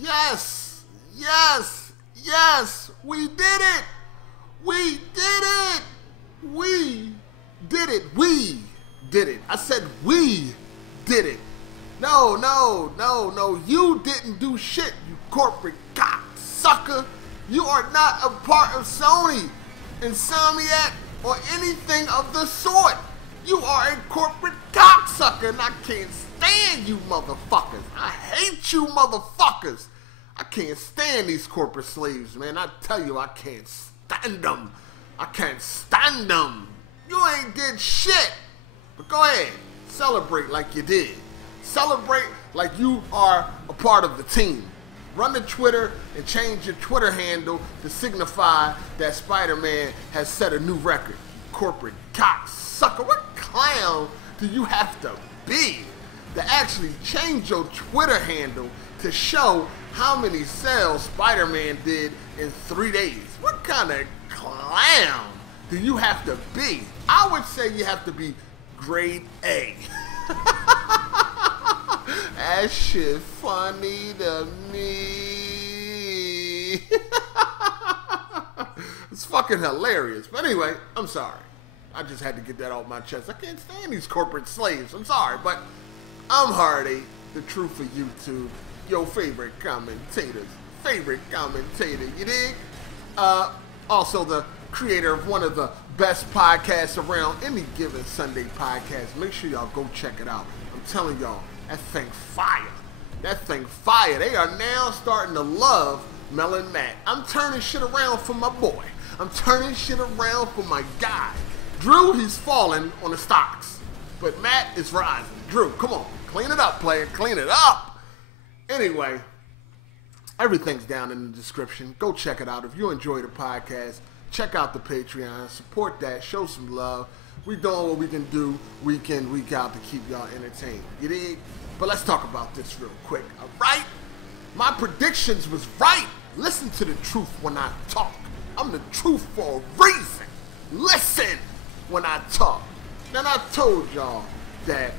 Yes, yes, yes, we did it. We did it. We did it. We did it. I said we did it. No, no, no, no. You didn't do shit, you corporate cocksucker. You are not a part of Sony, Insomniac, or anything of the sort. You are a corporate cocksucker, and I can't stand you motherfuckers. I hate you motherfuckers. I can't stand these corporate slaves, man. I tell you, I can't stand them. I can't stand them. You ain't did shit. But go ahead, celebrate like you did. Celebrate like you are a part of the team. Run to Twitter and change your Twitter handle to signify that Spider-Man has set a new record. Corporate cocksucker. What clown do you have to be to actually change your Twitter handle to show how many sales Spider-Man did in 3 days? What kind of clown do you have to be? I would say you have to be grade A. That shit funny to me. It's fucking hilarious. But anyway, I'm sorry. I just had to get that off my chest. I can't stand these corporate slaves. I'm sorry, but I'm Hard8, the truth for YouTube, your favorite commentator's favorite commentator. You dig? Also the creator of one of the best podcasts around, any given Sunday podcast. Make sure y'all go check it out. I'm telling y'all, that thing fire. That thing fire. They are now starting to love Mel and Matt. I'm turning shit around for my boy. I'm turning shit around for my guy. Drew, he's falling on the stocks. But Matt is rising. Drew, come on. Clean it up, player. Clean it up. Anyway, everything's down in the description. Go check it out. If you enjoy the podcast, check out the Patreon. Support that. Show some love. We doing what we can do week in, week out to keep y'all entertained. You dig? But let's talk about this real quick, all right? My predictions was right. Listen to the truth when I talk. I'm the truth for a reason. Listen when I talk. Now, I told y'all that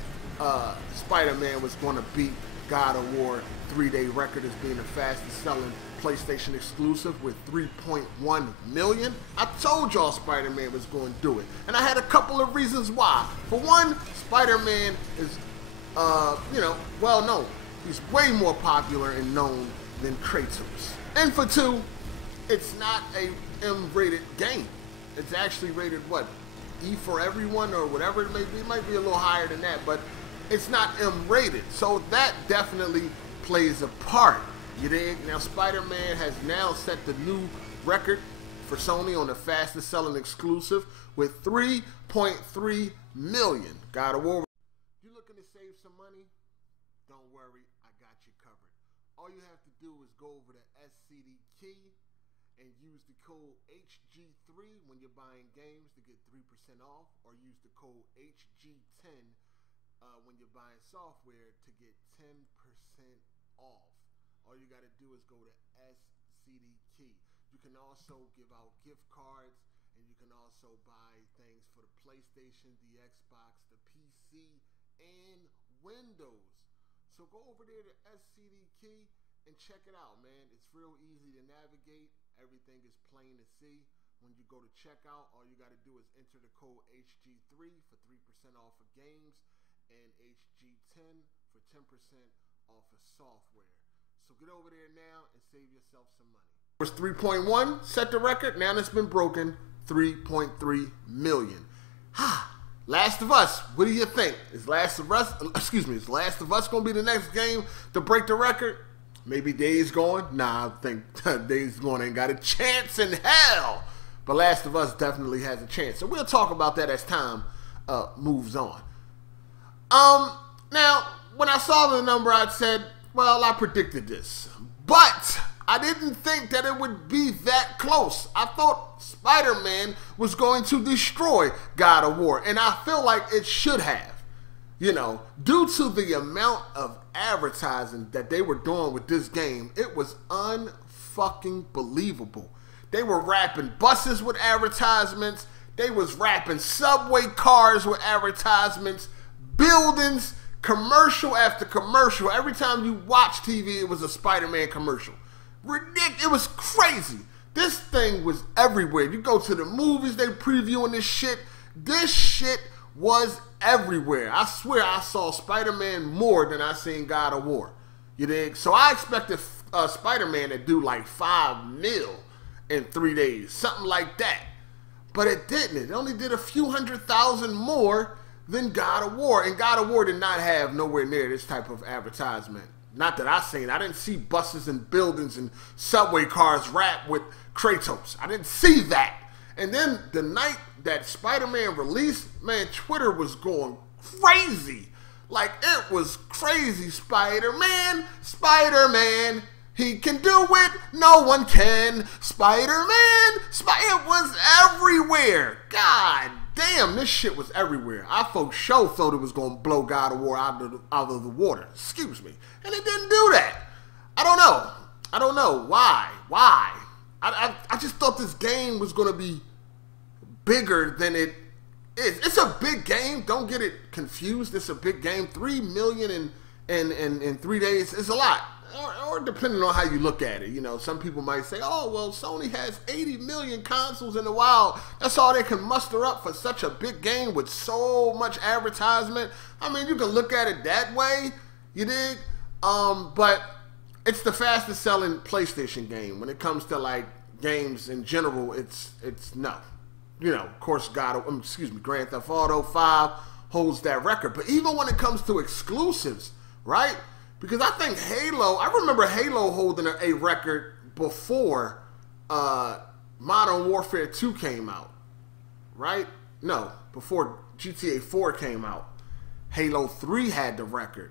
Spider-Man was going to beat God of War 3-day record as being the fastest selling PlayStation exclusive with 3.1 million. I told y'all Spider-Man was going to do it. And I had a couple of reasons why. For one, Spider-Man is, well known. He's way more popular and known than Kratos. And for two, it's not a M-rated game. It's actually rated, what, E for everyone or whatever it may be. It might be a little higher than that, but it's not M-rated. So that definitely plays a part. You dig? Now, Spider-Man has now set the new record for Sony on the fastest selling exclusive with 3.3 million. God of War. You looking to save some money? Don't worry, I got you covered. All you have to do is go over to SCD Key and use the code HG3 when you're buying games to get 3% off, or use the code HG10 when you're buying software to get 10% off. All you got to do is go to SCD Key. You can also give out gift cards, and you can also buy things for the PlayStation, the Xbox, the PC, and Windows. So go over there to SCD Key and check it out, man. It's real easy to navigate. Everything is plain to see. When you go to checkout, all you got to do is enter the code HG3 for 3% off of games, and HG10 for 10% off of software. So get over there now and save yourself some money. It was 3.1, set the record. Now it's been broken, 3.3 million. Last of Us, what do you think? Is Last of Us going to be the next game to break the record? Maybe Days Gone? Nah, I think Days Gone ain't got a chance in hell. But Last of Us definitely has a chance. So we'll talk about that as time moves on. Now, when I saw the number, I said, well, I predicted this. But I didn't think that it would be that close. I thought Spider-Man was going to destroy God of War. And I feel like it should have. You know, due to the amount of advertising that they were doing with this game, it was unfucking believable. They were wrapping buses with advertisements. They was wrapping subway cars with advertisements. Buildings, Commercial after commercial. Every time you watch TV, it was a Spider-Man commercial. Ridiculous. It was crazy. This thing was everywhere. You go to the movies, they previewing this shit. This shit was everywhere. I swear I saw Spider-Man more than I seen God of War. You dig? So I expected Spider-Man to do like 5 mil in 3 days. Something like that. But it didn't. It only did a few 100,000 more than God of War. And God of War did not have nowhere near this type of advertisement. Not that I seen. I didn't see buses and buildings and subway cars wrapped with Kratos. I didn't see that. And then the night that Spider-Man released, man, Twitter was going crazy. Like, it was crazy. Spider-Man, Spider-Man, he can do it, no one can. Spider-Man, it was everywhere. God damn, this shit was everywhere. I for sure thought it was going to blow God of War out of the water. Excuse me. And it didn't do that. I don't know. I don't know. Why? I just thought this game was going to be bigger than it is. It's a big game. Don't get it confused. It's a big game. 3 million in 3 days is a lot. Or depending on how you look at it. You know, some people might say, oh, well, Sony has 80 million consoles in the wild. That's all they can muster up for such a big game with so much advertisement. I mean, you can look at it that way. You dig? But it's the fastest selling PlayStation game. When it comes to like games in general, it's no. You know, of course, Grand Theft Auto 5 holds that record. But even when it comes to exclusives, right? Because I think Halo, I remember Halo holding a record before Modern Warfare 2 came out, right? No, before GTA 4 came out. Halo 3 had the record.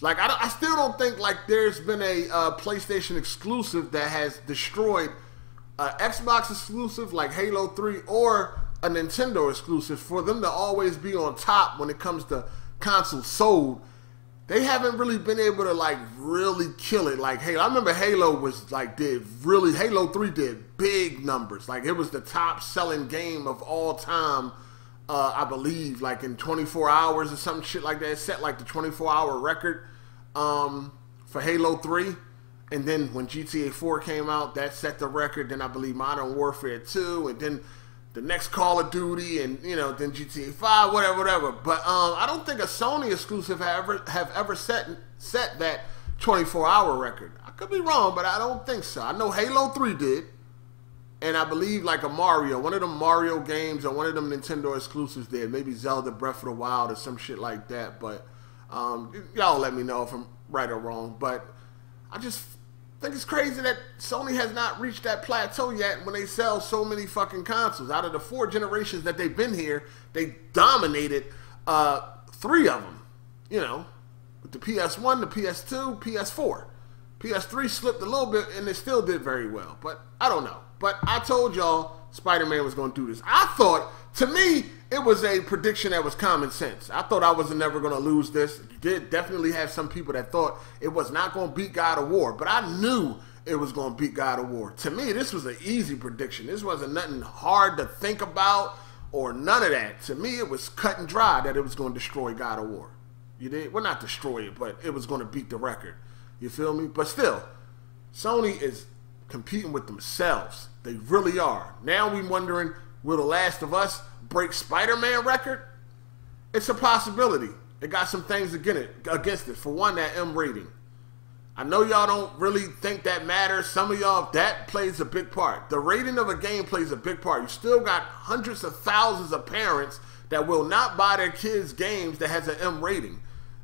Like, I still don't think like there's been a PlayStation exclusive that has destroyed Xbox exclusive like Halo 3 or a Nintendo exclusive for them to always be on top when it comes to consoles sold. They haven't really been able to like really kill it like Halo. I remember Halo was like Halo 3 did big numbers. Like it was the top selling game of all time, I believe, like in 24 hours or some shit like that. It set like the 24-hour record for Halo 3. And then when GTA 4 came out, that set the record. Then I believe Modern Warfare 2, and then the next Call of Duty, and you know, then GTA 5, whatever. But I don't think a Sony exclusive have ever set that 24-hour record. I could be wrong, but I don't think so. I know Halo 3 did, and I believe like a Mario, one of them Mario games or one of them Nintendo exclusives did. Maybe Zelda Breath of the Wild or some shit like that. But y'all let me know if I'm right or wrong. But I just think it's crazy that Sony has not reached that plateau yet when they sell so many fucking consoles. Out of the 4 generations that they've been here, they dominated 3 of them. You know, with the PS1, the PS2, PS4. PS3 slipped a little bit and it still did very well. But I don't know. But I told y'all Spider-Man was going to do this. I thought, to me, it was a prediction that was common sense. I thought I was never going to lose this. You did definitely have some people that thought it was not going to beat God of War, but I knew it was going to beat God of War. To me, this was an easy prediction. This wasn't nothing hard to think about or none of that. To me, it was cut and dry that it was going to destroy God of War. You did? Well, not destroy it, but it was going to beat the record. You feel me? But still, Sony is competing with themselves. They really are. Now we wondering, will The Last of Us break Spider-Man record? It's a possibility. It got some things against it. For one, that M rating. I know y'all don't really think that matters. Some of y'all, that plays a big part. The rating of a game plays a big part. You still got hundreds of thousands of parents that will not buy their kids games that has an M rating.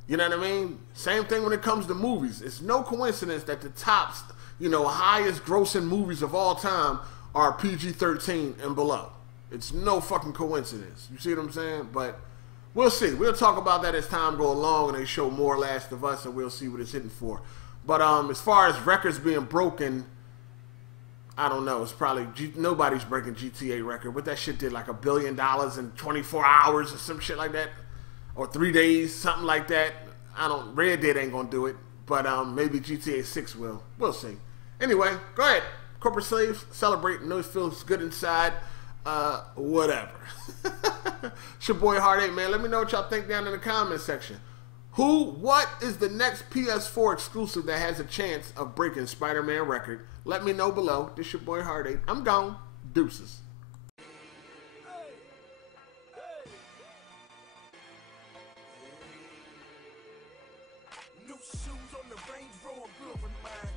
You know what I mean? Same thing when it comes to movies. It's no coincidence that the tops, you know, highest grossing movies of all time are PG-13 and below. It's no fucking coincidence. You see what I'm saying? But we'll see. We'll talk about that as time goes along and they show more Last of Us and we'll see what it's hitting for. But as far as records being broken, I don't know. It's probably nobody's breaking GTA record. What that shit did, like $1 billion in 24 hours or some shit like that, or 3 days, something like that. Red Dead ain't gonna do it, but maybe GTA 6 will. We'll see. Anyway, go ahead. Corporate slaves, celebrate. Know it feels good inside. Whatever. It's your boy Hard8, man. Let me know what y'all think down in the comment section. What is the next PS4 exclusive that has a chance of breaking Spider-Man record? Let me know below. This your boy Hard8. I'm gone. Deuces. New shoes on the Range Rover, good for mine.